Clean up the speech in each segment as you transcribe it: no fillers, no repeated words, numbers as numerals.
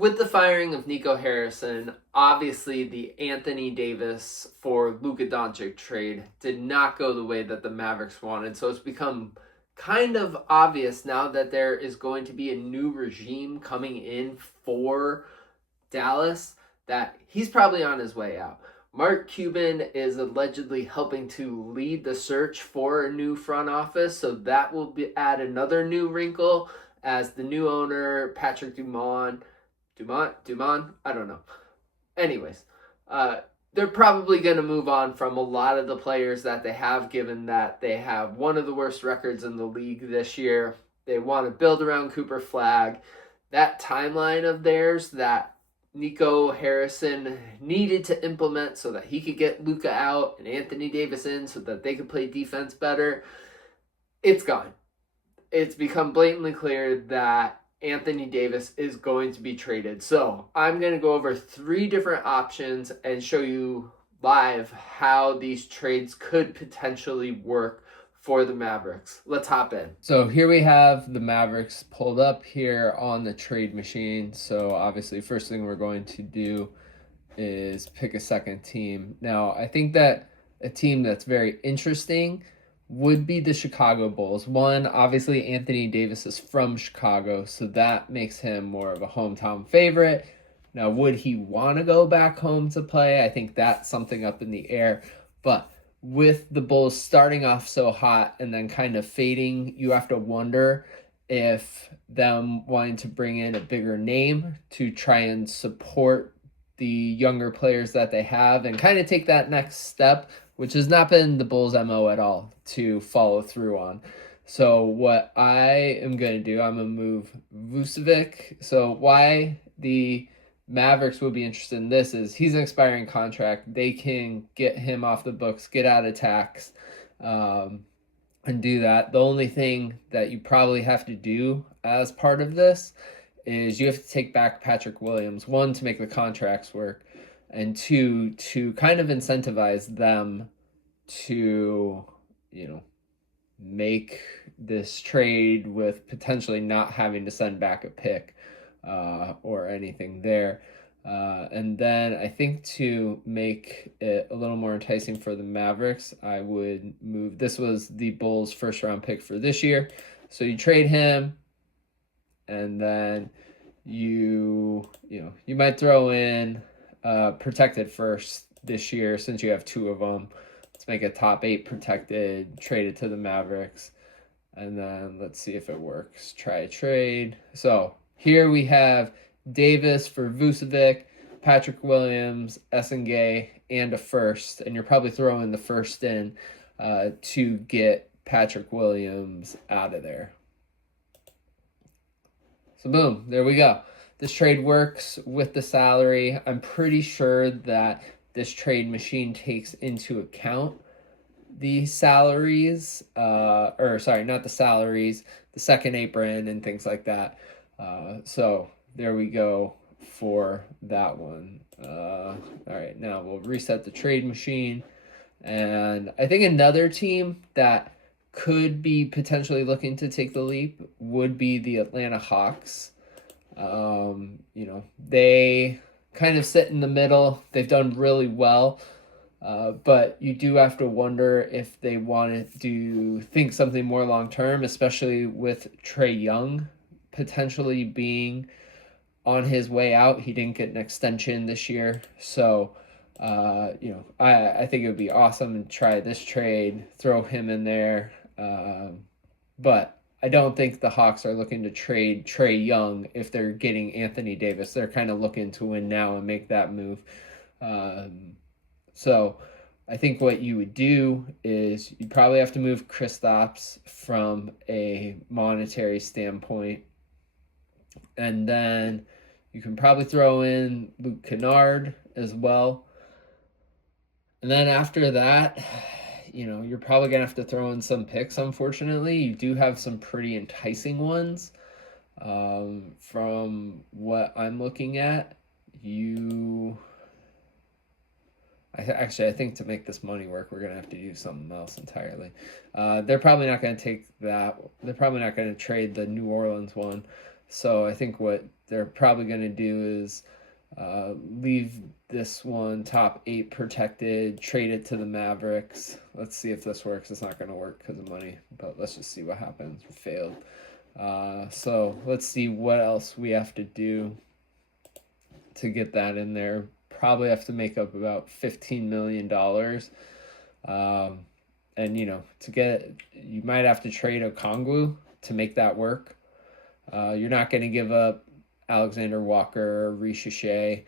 with the firing of Nico Harrison, obviously the Anthony Davis for Luka Doncic trade did not go the way that the Mavericks wanted. So it's become kind of obvious now that there is going to be a new regime coming in for Dallas that he's probably on his way out. Mark Cuban is allegedly helping to lead the search for a new front office, so that will add another new wrinkle as the new owner, Patrick Dumont, I don't know. Anyways, they're probably going to move on from a lot of the players that they have, given that they have one of the worst records in the league this year. They want to build around Cooper Flagg. That timeline of theirs that Nico Harrison needed to implement so that he could get Luka out and Anthony Davis in so that they could play defense better, it's gone. It's become blatantly clear that Anthony Davis is going to be traded. So I'm going to go over 3 different options and show you live how these trades could potentially work for the Mavericks. Let's hop in. So here we have the Mavericks pulled up here on the trade machine. So obviously first thing we're going to do is pick a second team. Now I think that a team that's very interesting would be the Chicago Bulls. One, obviously Anthony Davis is from Chicago, so that makes him more of a hometown favorite. Now, would he want to go back home to play? I think that's something up in the air. But with the Bulls starting off so hot and then kind of fading, you have to wonder if them wanting to bring in a bigger name to try and support the younger players that they have and kind of take that next step, which has not been the Bulls' MO at all to follow through on. So what I am going to do, I'm going to move Vucevic. So why the Mavericks would be interested in this is he's an expiring contract. They can get him off the books, get out of tax, and do that. The only thing that you probably have to do as part of this is you have to take back Patrick Williams, 1, to make the contracts work, and 2, to kind of incentivize them to, make this trade with potentially not having to send back a pick or anything there. And then I think to make it a little more enticing for the Mavericks, I would move, this was the Bulls' first round pick for this year. So you trade him, and then you might throw in protected first this year since you have 2 of them. Let's make a top 8 protected, trade it to the Mavericks, and then let's see if it works. Try a trade. So here we have Davis for Vucevic, Patrick Williams, Essengay, and a first, and you're probably throwing the first in to get Patrick Williams out of there. So boom, there we go. This trade works with the salary. I'm pretty sure that this trade machine takes into account the salaries, not the salaries, the second apron and things like that. So there we go for that one. All right, now we'll reset the trade machine. And I think another team that could be potentially looking to take the leap would be the Atlanta Hawks. They kind of sit in the middle. They've done really well, but you do have to wonder if they want to think something more long-term, especially with Trae Young potentially being on his way out. He didn't get an extension this year. So, I think it would be awesome to try this trade, throw him in there. But I don't think the Hawks are looking to trade Trae Young if they're getting Anthony Davis. They're kind of looking to win now and make that move. So I think what you would do is you probably have to move Kristaps from a monetary standpoint. And then you can probably throw in Luke Kennard as well. And then after that, you're probably going to have to throw in some picks, unfortunately. You do have some pretty enticing ones. From what I'm looking at, I think to make this money work, we're going to have to do something else entirely. They're probably not going to take that. They're probably not going to trade the New Orleans one. So I think what they're probably going to do is leave this one top 8 protected, trade it to the Mavericks. Let's see if this works. It's not going to work because of money, but let's just see what happens. Failed. So let's see what else we have to do to get that in there. Probably have to make up about $15 million. And, to get, you might have to trade Okongwu to make that work. You're not going to give up Alexander Walker or Richeche.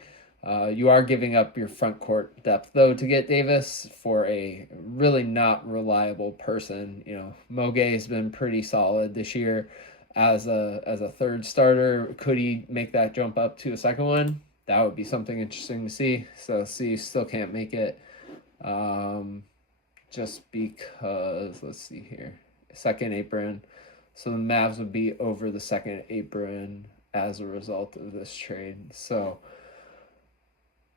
You are giving up your front court depth, though, to get Davis for a really not reliable person. Moge has been pretty solid this year as a third starter. Could he make that jump up to a second one? That would be something interesting to see. So, you still can't make it. Just because, let's see here, second apron. So the Mavs would be over the second apron as a result of this trade. So,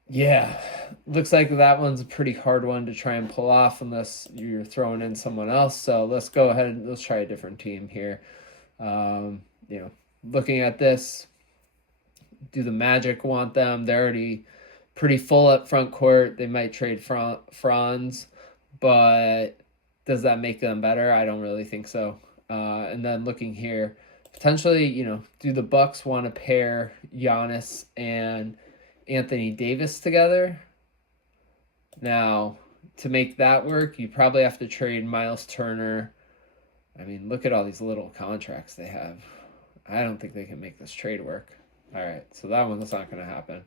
yeah, looks like that one's a pretty hard one to try and pull off unless you're throwing in someone else. So let's go ahead and let's try a different team here. Looking at this, do the Magic want them? They're already pretty full up front court. They might trade Franz, but does that make them better? I don't really think so. And then looking here, potentially, do the Bucks want to pair Giannis and Anthony Davis together? Now, to make that work, you probably have to trade Miles Turner. I mean, look at all these little contracts they have. I don't think they can make this trade work. All right, so that one's not going to happen.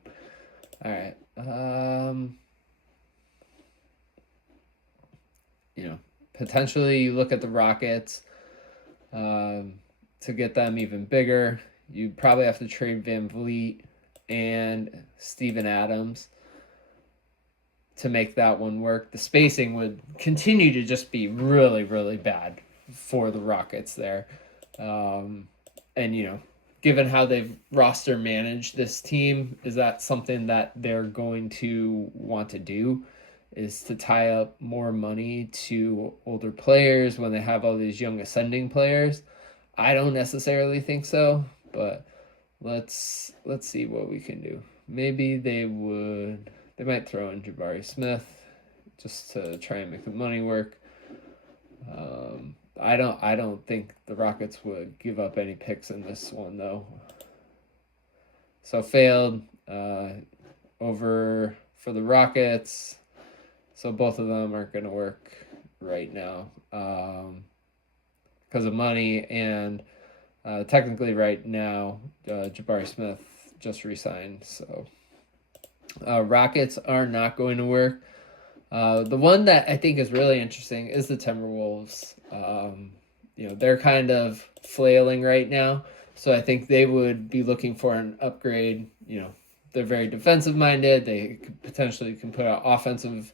All right. Potentially you look at the Rockets to get them even bigger. You probably have to trade Van Vliet and Steven Adams to make that one work. The spacing would continue to just be really, really bad for the Rockets there. And, given how they've roster managed this team, is that something that they're going to want to do, is to tie up more money to older players when they have all these young ascending players? I don't necessarily think so, but let's see what we can do. Maybe they might throw in Jabari Smith just to try and make the money work. I don't think the Rockets would give up any picks in this one, though. So failed over for the Rockets. So both of them aren't going to work right now because of money. And technically right now, Jabari Smith just re-signed. So Rockets are not going to work. The one that I think is really interesting is the Timberwolves. They're kind of flailing right now, so I think they would be looking for an upgrade. They're very defensive minded. They potentially can put an offensive,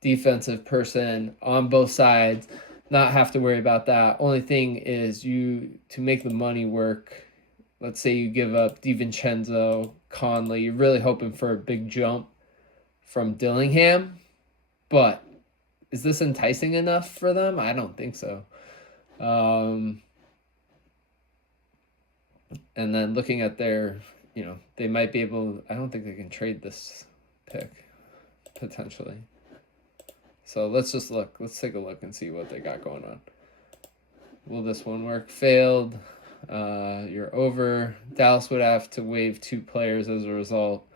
defensive person on both sides, not have to worry about that. Only thing is to make the money work. Let's say you give up DiVincenzo, Conley. You're really hoping for a big jump from Dillingham. But is this enticing enough for them? I don't think so. And then looking at their, they might be able, I don't think they can trade this pick, potentially. So let's just look. Let's take a look and see what they got going on. Will this one work? Failed. You're over. Dallas would have to waive 2 players as a result.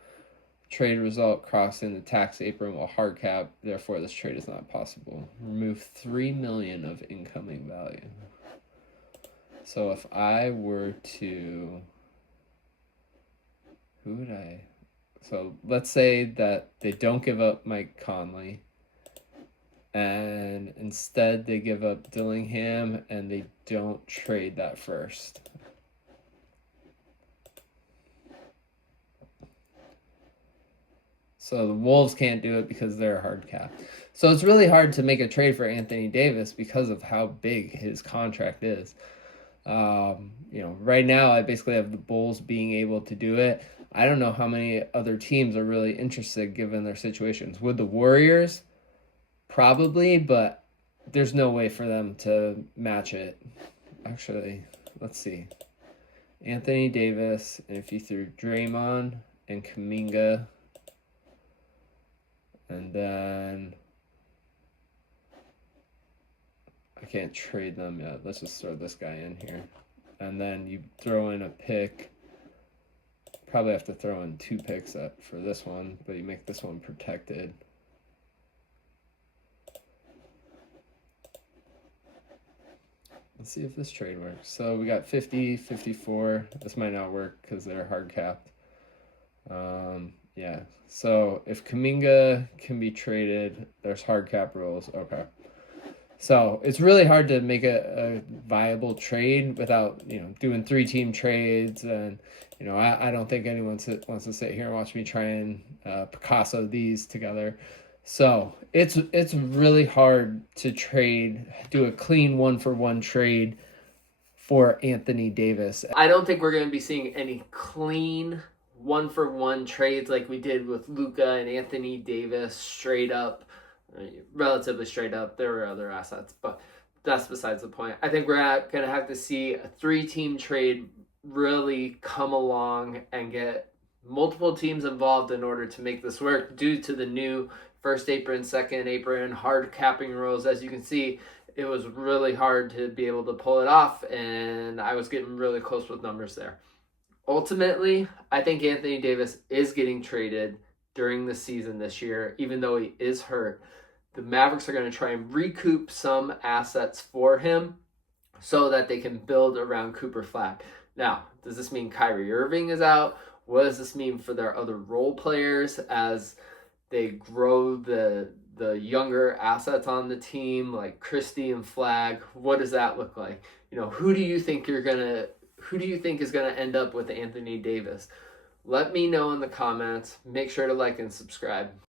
Trade result crossing the tax apron will hard cap. Therefore, this trade is not possible. Remove $3 million of incoming value. So if I were to, so let's say that they don't give up Mike Conley, and instead they give up Dillingham, and they don't trade that first. So the Wolves can't do it because they're hard cap. So it's really hard to make a trade for Anthony Davis because of how big his contract is. Right now I basically have the Bulls being able to do it. I don't know how many other teams are really interested given their situations. Would the Warriors? Probably, but there's no way for them to match it. Actually, let's see. Anthony Davis, and if you threw Draymond and Kuminga, and then I can't trade them yet. Let's just throw this guy in here. And then you throw in a pick. Probably have to throw in 2 picks for this one, but you make this one protected. Let's see if this trade works. So we got 50, 54. This might not work because they're hard capped. Yeah. So if Kuminga can be traded, there's hard cap rules. Okay. So it's really hard to make a viable trade without, doing 3-team trades. And, I don't think anyone wants to sit here and watch me try and Picasso these together. So it's really hard to do a clean 1-for-1 trade for Anthony Davis. I don't think we're going to be seeing any clean 1-for-1 trades like we did with Luka and Anthony Davis straight up. Relatively straight up. There were other assets, but that's besides the point. I think we're going to have to see a 3-team trade really come along and get multiple teams involved in order to make this work due to the new first apron, second apron, hard capping rules. As you can see, it was really hard to be able to pull it off, and I was getting really close with numbers there. Ultimately, I think Anthony Davis is getting traded during the season this year, even though he is hurt. The Mavericks are going to try and recoup some assets for him so that they can build around Cooper Flag. Now, does this mean Kyrie Irving is out? What does this mean for their other role players as they grow the younger assets on the team, like Christie and Flag? What does that look like? Who do you think is gonna end up with Anthony Davis? Let me know in the comments. Make sure to like and subscribe.